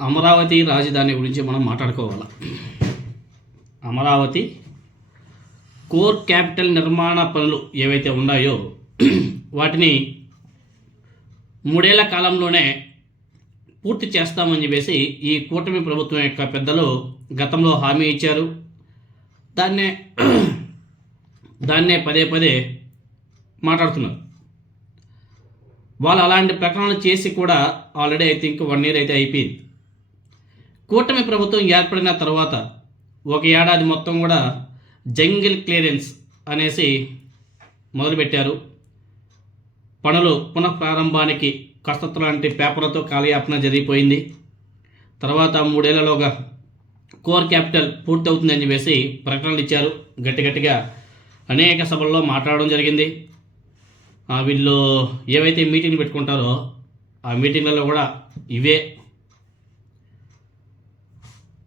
అమరావతి రాజధాని గురించి మనం మాట్లాడుకోవాలి. అమరావతి కోర్ క్యాపిటల్ నిర్మాణ పనులు ఏవైతే ఉన్నాయో వాటిని 3 ఏళ్ల కాలంలోనే పూర్తి చేస్తామని చెప్పేసి ఈ కూటమి ప్రభుత్వం యొక్క పెద్దలు గతంలో హామీ ఇచ్చారు. దాన్నే పదే పదే మాట్లాడుతున్నారు. వాళ్ళు అలాంటి ప్రకటనలు చేసి కూడా ఆల్రెడీ ఐ థింక్ 1 year అయితే అయిపోయింది. కూటమి ప్రభుత్వం ఏర్పడిన తర్వాత 1 ఏడాది మొత్తం కూడా జంగిల్ క్లియరెన్స్ అనేసి మొదలుపెట్టారు. పనులు పునఃప్రారంభానికి కసరత్తు లాంటి పేపర్లతో కాలయాపన జరిగిపోయింది. తర్వాత 3 ఏళ్లలోగా కోర్ క్యాపిటల్ పూర్తవుతుందని చెప్పేసి ప్రకటనలు ఇచ్చారు. గట్టిగా అనేక సభల్లో మాట్లాడడం జరిగింది. వీళ్ళు ఏవైతే మీటింగ్ పెట్టుకుంటారో ఆ మీటింగ్లలో కూడా ఇవే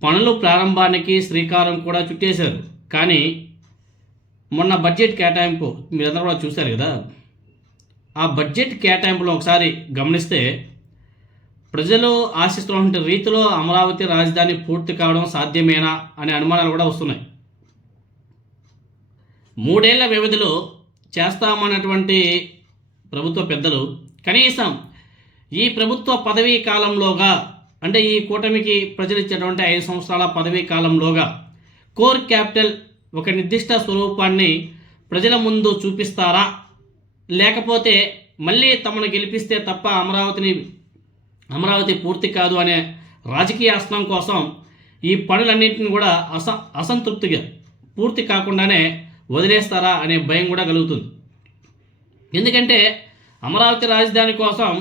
పనులు ప్రారంభానికి శ్రీకారం కూడా చుట్టేశారు. కానీ మొన్న బడ్జెట్ కేటాయింపు మీరందరూ కూడా చూశారు కదా. ఆ బడ్జెట్ కేటాయింపులో ఒకసారి గమనిస్తే ప్రజలు ఆశిస్తున్న రీతిలో అమరావతి రాజధాని పూర్తి కావడం సాధ్యమేనా అనే అనుమానాలు కూడా వస్తున్నాయి. 3 ఏళ్ల వ్యవధిలో చేస్తామన్నటువంటి ప్రభుత్వ పెద్దలు కనీసం ఈ ప్రభుత్వ పదవీ కాలంలోగా, అంటే ఈ కూటమికి ప్రజలు ఇచ్చేటువంటి 5 సంవత్సరాల పదవీ కాలంలోగా కోర్ క్యాపిటల్ ఒక నిర్దిష్ట స్వరూపాన్ని ప్రజల ముందు చూపిస్తారా, లేకపోతే మళ్ళీ తమను గెలిపిస్తే తప్ప అమరావతి పూర్తి కాదు అనే రాజకీయ అస్త్రం కోసం ఈ పనులన్నింటిని కూడా అసంతృప్తిగా పూర్తి కాకుండానే వదిలేస్తారా అనే భయం కూడా కలుగుతుంది. ఎందుకంటే అమరావతి రాజధాని కోసం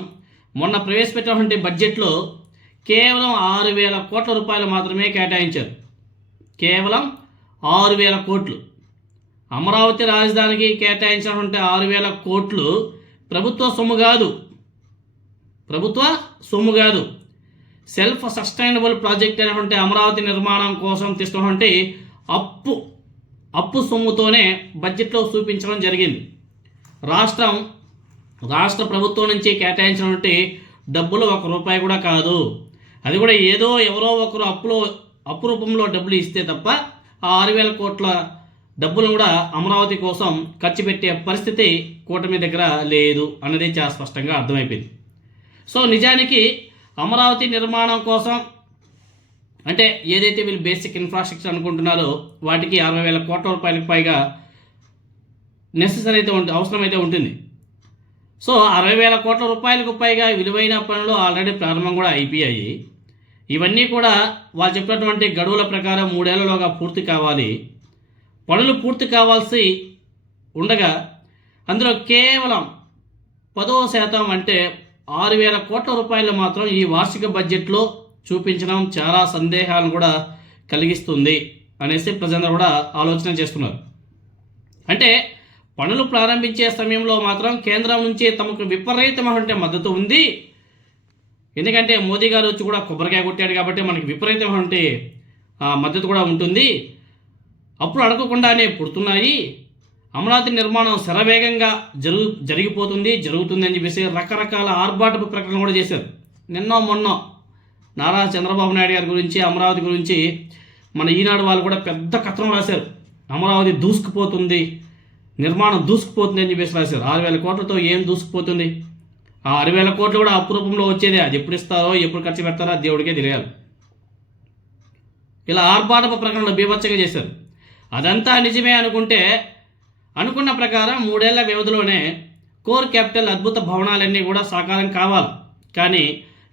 మొన్న ప్రవేశపెట్టినటువంటి బడ్జెట్లో కేవలం 6,000 కోట్ల రూపాయలు మాత్రమే కేటాయించారు. కేవలం 6,000 కోట్లు. అమరావతి రాజధానికి కేటాయించినటువంటి 6,000 కోట్లు ప్రభుత్వ సొమ్ము కాదు. సెల్ఫ్ సస్టైనబుల్ ప్రాజెక్ట్ అనేటువంటి అమరావతి నిర్మాణం కోసం తీసుకున్నటువంటి అప్పు సొమ్ముతోనే బడ్జెట్లో చూపించడం జరిగింది. రాష్ట్ర ప్రభుత్వం నుంచి కేటాయించినటువంటి డబ్బులు 1 రూపాయి కూడా కాదు. అది కూడా ఎవరో ఒకరు అప్పు రూపంలో డబ్బులు ఇస్తే తప్ప ఆ 6,000 కోట్ల డబ్బులు కూడా అమరావతి కోసం ఖర్చు పెట్టే పరిస్థితి కూటమి దగ్గర లేదు అన్నది చాలా స్పష్టంగా అర్థమైపోయింది. సో నిజానికి అమరావతి నిర్మాణం కోసం అంటే ఏదైతే వీళ్ళు బేసిక్ ఇన్ఫ్రాస్ట్రక్చర్ అనుకుంటున్నారో వాటికి 60,000 కోట్ల రూపాయలకు పైగా అవసరమైతే ఉంటుంది. సో 60,000 కోట్ల రూపాయలకు పైగా విలువైన పనులు ఆల్రెడీ ప్రారంభం కూడా అయిపోయాయి. ఇవన్నీ కూడా వాళ్ళు చెప్పినటువంటి గడువుల ప్రకారం 3 ఏళ్లలోగా పూర్తి కావాలి. పనులు పూర్తి కావాల్సి ఉండగా అందులో కేవలం 10% అంటే 6,000 కోట్ల రూపాయలు మాత్రం ఈ వార్షిక బడ్జెట్లో చూపించడం చాలా సందేహాలను కూడా కలిగిస్తుంది అనేసి ప్రజలందరూ కూడా ఆలోచన చేస్తున్నారు. అంటే పనులు ప్రారంభించే సమయంలో మాత్రం కేంద్రం నుంచి తమకు విపరీతమైన మద్దతు ఉంది. ఎందుకంటే మోదీ గారు వచ్చి కూడా కొబ్బరికాయ కొట్టాడు కాబట్టి మనకి విపరీతమైన మద్దతు కూడా ఉంటుంది. అప్పుడు అడగకుండానే పుడుతున్నాయి. అమరావతి నిర్మాణం శరవేగంగా జరుగుతుంది అని చెప్పేసి రకరకాల ఆర్భాటపు ప్రకటనలు కూడా చేశారు. మొన్న నారా చంద్రబాబు నాయుడు గారి గురించి, అమరావతి గురించి మన ఈనాడు వాళ్ళు కూడా పెద్ద కథనం రాశారు. అమరావతి దూసుకుపోతుంది, నిర్మాణం దూసుకుపోతుంది అని చెప్పేసి రాశారు. 6,000 కోట్లతో ఏం దూసుకుపోతుంది? ఆ 6,000 కోట్లు కూడా అప్పు రూపంలో వచ్చేదే. అది ఎప్పుడు ఇస్తారో, ఎప్పుడు ఖర్చు పెడతారో దేవుడికే తెలియాలి. ఇలా ఆర్భాటపు ప్రకటనలు బీభత్సంగా చేశారు. అదంతా నిజమే అనుకున్న ప్రకారం 3 ఏళ్ల వ్యవధిలోనే కోర్ క్యాపిటల్ అద్భుత భవనాలన్నీ కూడా సాకారం కావాలి. కానీ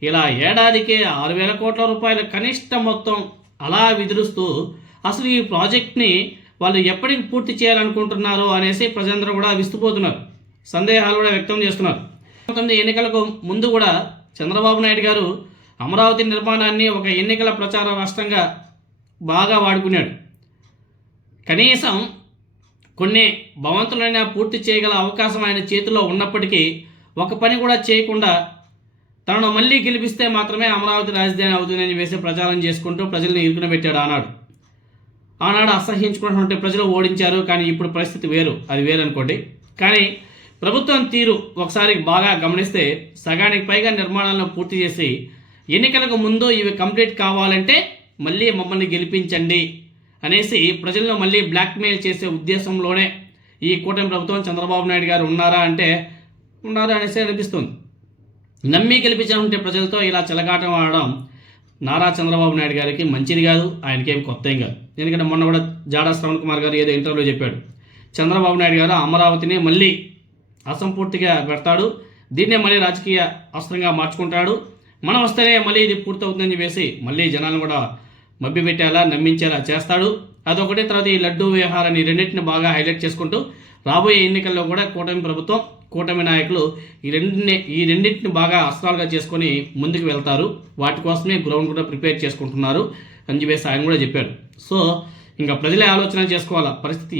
ఇలా ఏడాదికే 6,000 కోట్ల రూపాయల కనిష్ట మొత్తం అలా విదిలుస్తూ అసలు ఈ ప్రాజెక్ట్ని వాళ్ళు ఎప్పటికి పూర్తి చేయాలనుకుంటున్నారు అనేసి ప్రజలందరూ కూడా విస్తుపోతున్నారు. సందేహాలు కూడా వ్యక్తం చేస్తున్నారు. 2019 ఎన్నికలకు ముందు కూడా చంద్రబాబు నాయుడు గారు అమరావతి నిర్మాణాన్ని ఒక ఎన్నికల ప్రచార రాష్ట్రంగా బాగా వాడుకున్నాడు. కనీసం కొన్ని భవంతులైనా పూర్తి చేయగల అవకాశం ఆయన చేతిలో ఉన్నప్పటికీ ఒక పని కూడా చేయకుండా తనను మళ్ళీ గెలిపిస్తే మాత్రమే అమరావతి రాజధాని అవుతుందని వేసి ప్రచారం చేసుకుంటూ ప్రజల్ని ఇరుకున పెట్టాడు. ఆనాడు అసహ్యించుకున్నటువంటి ప్రజలు ఓడించారు. కానీ ఇప్పుడు పరిస్థితి అది వేరు అనుకోండి. కానీ ప్రభుత్వం తీరు ఒకసారి బాగా గమనిస్తే సగానికి పైగా నిర్మాణాలను పూర్తి చేసి ఎన్నికలకు ముందు ఇవి కంప్లీట్ కావాలంటే మళ్ళీ మమ్మల్ని గెలిపించండి అనేసి ప్రజలను మళ్ళీ బ్లాక్మెయిల్ చేసే ఉద్దేశంలోనే ఈ కూటమి ప్రభుత్వం చంద్రబాబు నాయుడు గారు ఉన్నారా అంటే ఉన్నారు అనేసి అనిపిస్తుంది. నమ్మి గెలిపించాలంటే ప్రజలతో ఇలా చెలగాటం ఆడడం నారా చంద్రబాబు నాయుడు గారికి మంచిది కాదు, ఆయనకేం కొత్త ఏం కాదు. ఎందుకంటే మొన్న కూడా జాడా శ్రవణ్ కుమార్ గారు ఏదో ఇంటర్వ్యూలో చెప్పాడు, చంద్రబాబు నాయుడు గారు అమరావతిని మళ్ళీ అసంపూర్తిగా పెడతాడు, దీన్నే మళ్ళీ రాజకీయ అస్త్రంగా మార్చుకుంటాడు, మనం వస్తేనే మళ్ళీ ఇది పూర్తవుతుందని చెప్పేసి మళ్ళీ జనాలను కూడా మభ్యపెట్టేలా నమ్మించేలా చేస్తాడు. అదొకటి. తర్వాత ఈ లడ్డూ వ్యవహారాన్ని రెండింటిని బాగా హైలైట్ చేసుకుంటూ రాబోయే ఎన్నికల్లో కూడా కూటమి ప్రభుత్వం, కూటమి నాయకులు ఈ రెండింటిని బాగా అస్త్రాలుగా చేసుకొని ముందుకు వెళ్తారు. వాటి కోసమే గ్రౌండ్ కూడా ప్రిపేర్ చేసుకుంటున్నారు అని చెప్పేసి ఆయన కూడా చెప్పాడు. సో ఇంకా ప్రజలే ఆలోచన చేసుకోవాలా పరిస్థితి